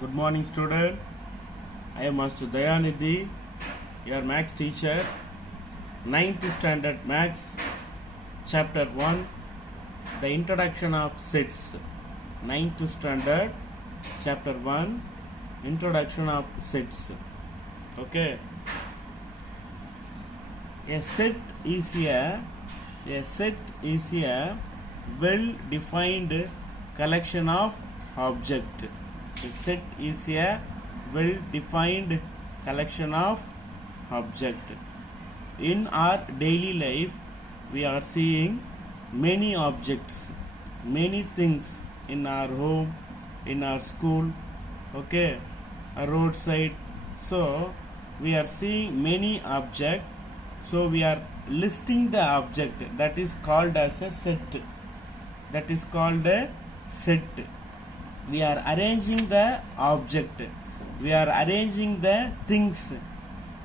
Good morning, student. I am Master Dayanidhi, your Maths teacher. 9th Standard Maths, Chapter 1, the Introduction of Sets. 9th Standard, Chapter 1, Introduction of Sets. Okay. A set is a well-defined collection of objects. A set is a well-defined collection of objects. In our daily life, we are seeing many objects, many things in our home, in our school, okay, a roadside. So we are seeing many objects. So we are listing the object, that is called as a set. That is called a set. We are arranging the object. We are arranging the things.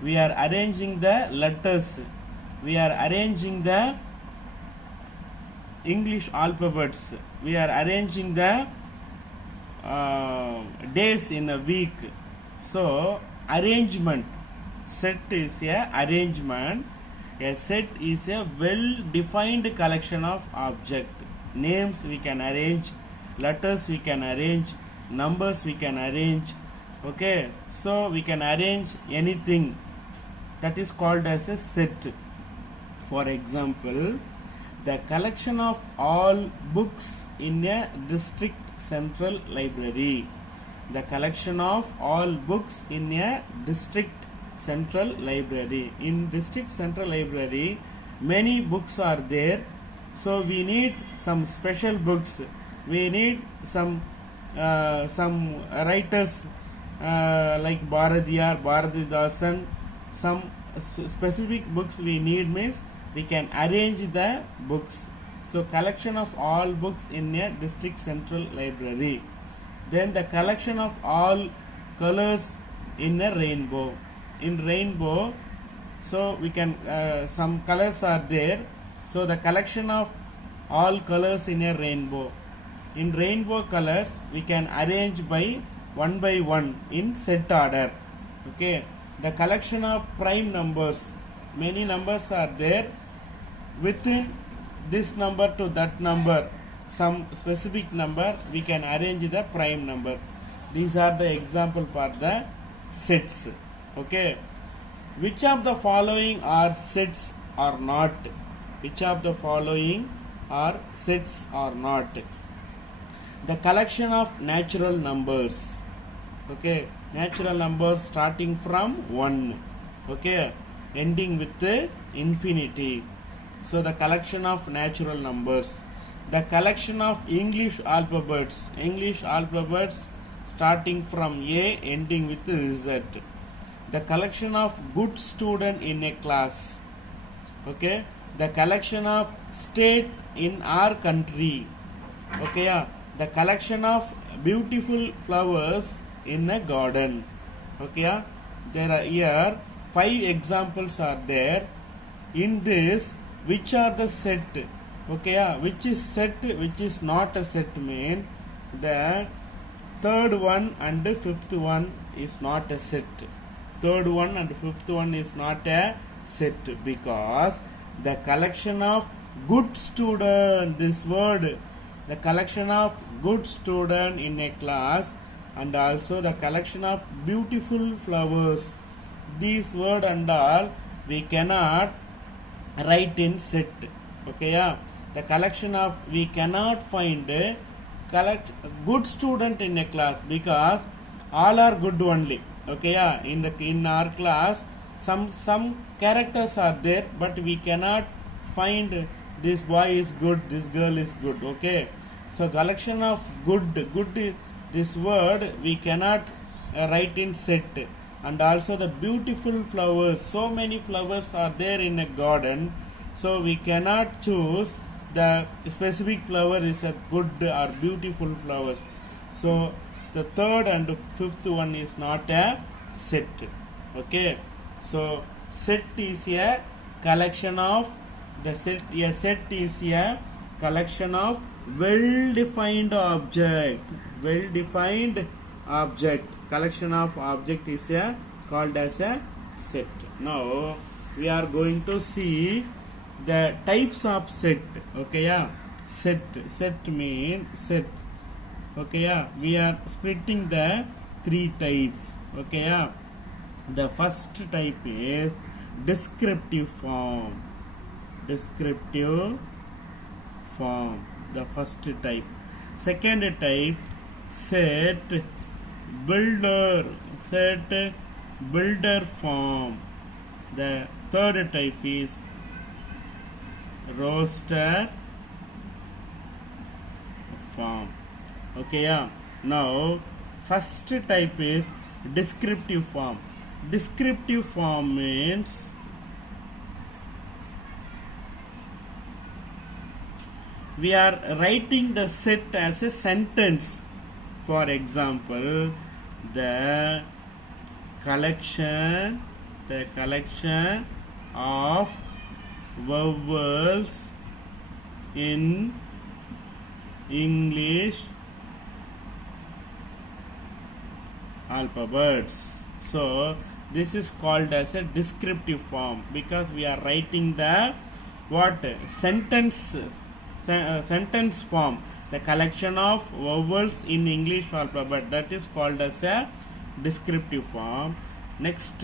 We are arranging the letters. We are arranging the English alphabets. We are arranging the days in a week. So arrangement. Set is a arrangement. A set is a well-defined collection of objects. Names we can arrange, letters we can arrange, numbers we can arrange. Okay, so we can arrange anything. That is called as a set. For example, the collection of all books in a district central library. The collection of all books in a district central library. In district central library, many books are there. So we need some special books. We need some writers like Bharadiyar, Bharatidasan. Some specific books we need means we can arrange the books. So collection of all books in a district central library. Then the collection of all colors in a rainbow. In rainbow, so we can some colors are there. So the collection of all colors in a rainbow. In rainbow colors, we can arrange by one in set order. Okay. The collection of prime numbers. Many numbers are there. Within this number to that number, some specific number, we can arrange the prime number. These are the example for the sets. Okay. Which of the following are sets or not? Which of the following are sets or not? The collection of natural numbers. Okay. Natural numbers starting from 1. Okay. Ending with infinity. So the collection of natural numbers. The collection of English alphabets. English alphabets starting from A ending with Z. The collection of good student in a class. Okay. The collection of state in our country. Okay. Yeah. The collection of beautiful flowers in a garden. Okay. Yeah. There are here 5 examples are there. In this, which are the set? Okay. Yeah. Which is set, which is not a set mean the third one and the fifth one is not a set. Third one and fifth one is not a set because the collection of good student, this word, the collection of good student in a class and also the collection of beautiful flowers, these word and all we cannot write in set. Okay, yeah. The collection of, we cannot find good student in a class because all are good only. Okay, yeah. In our class, some characters are there, but we cannot find this boy is good, this girl is good. Okay, so collection of good, this word we cannot write in set. And also the beautiful flowers. So many flowers are there in a garden, so we cannot choose the specific flower is a good or beautiful flowers. So the third and fifth one is not a set. Okay, so set is a collection of a set is a collection of well-defined object. Well-defined object. Collection of object is called as a set. Now we are going to see the types of set. Okay, yeah. Set means set. Okay, yeah. We are splitting the three types. Okay, yeah. The first type is descriptive form. Descriptive form, the first type. Second type, set builder form. The third type is roster form. Okay, yeah. Now first type is descriptive form. Descriptive form means we are writing the set as a sentence. For example, the collection of vowels in English alphabets. So this is called as a descriptive form because we are writing the sentence form, the collection of vowels in English alphabet, that is called as a descriptive form. Next,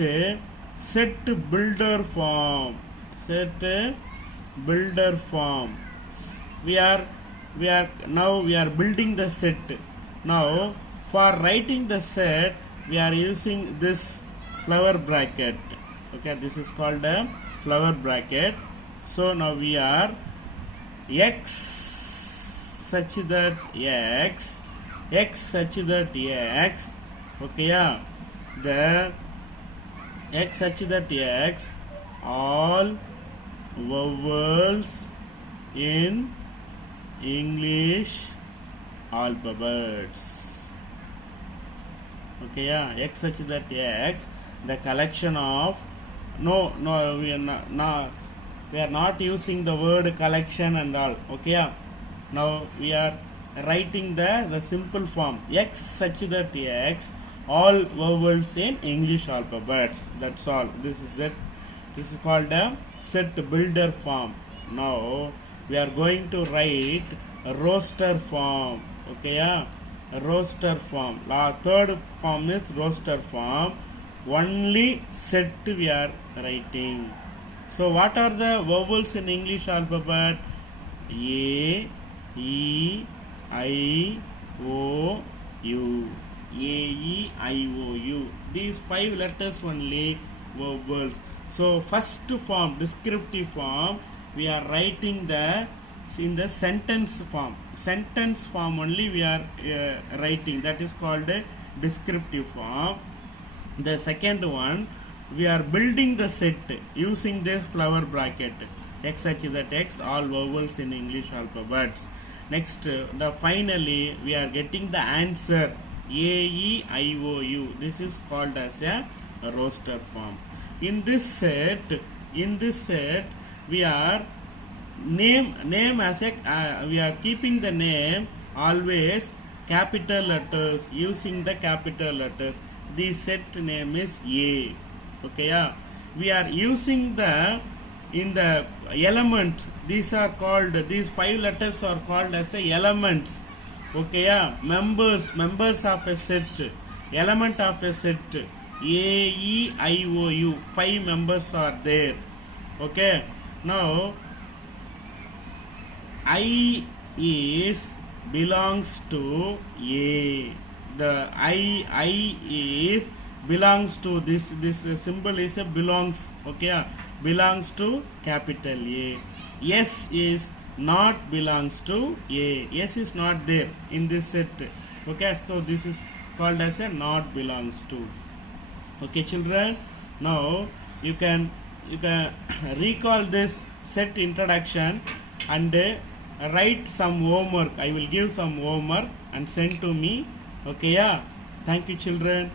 set builder form. We are building the set. Now for writing the set we are using this flower bracket. Okay, this is called a flower bracket. So now we are x such that x such that x. Okay, yeah. The x such that x, all vowels in English alphabets. Okay, yeah. X such that x, the collection of we are not using the word collection and all. Okay, yeah. Now we are writing the simple form x such that x, all vowels in English alphabets. That's all. This is it. This is called a set builder form. Now we are going to write a roster form. Okay, yeah. A roster form. Third form is roster form. Only set we are writing. So what are the vowels in English alphabet? A, E, I, O, U. A, E, I, O, U. These 5 letters only vowels. So first form, descriptive form, we are writing in the sentence form. Sentence form only we are writing. That is called a descriptive form. The second one, we are building the set using this flower bracket. X such that x, all vowels in English alphabets. Next, finally we are getting the answer A, E, I, O, U. This is called as a roster form. In this set we are name as a we are keeping the name always capital letters, using the capital letters. The set name is A. Okay, yeah. We are using in the element, these 5 letters are called as a elements. Okay, yeah. Members of a set, element of a set. A, E, I, O, U. 5 members are there. Okay. Now I belongs to A. The I is belongs to this symbol is a belongs. Okay, belongs to capital A. S is not belongs to A. S is not there in this set. Okay, so this is called as a not belongs to. Okay, children. Now you can recall this set introduction and write some homework. I will give some homework and send to me. Okay, yeah. Thank you, children.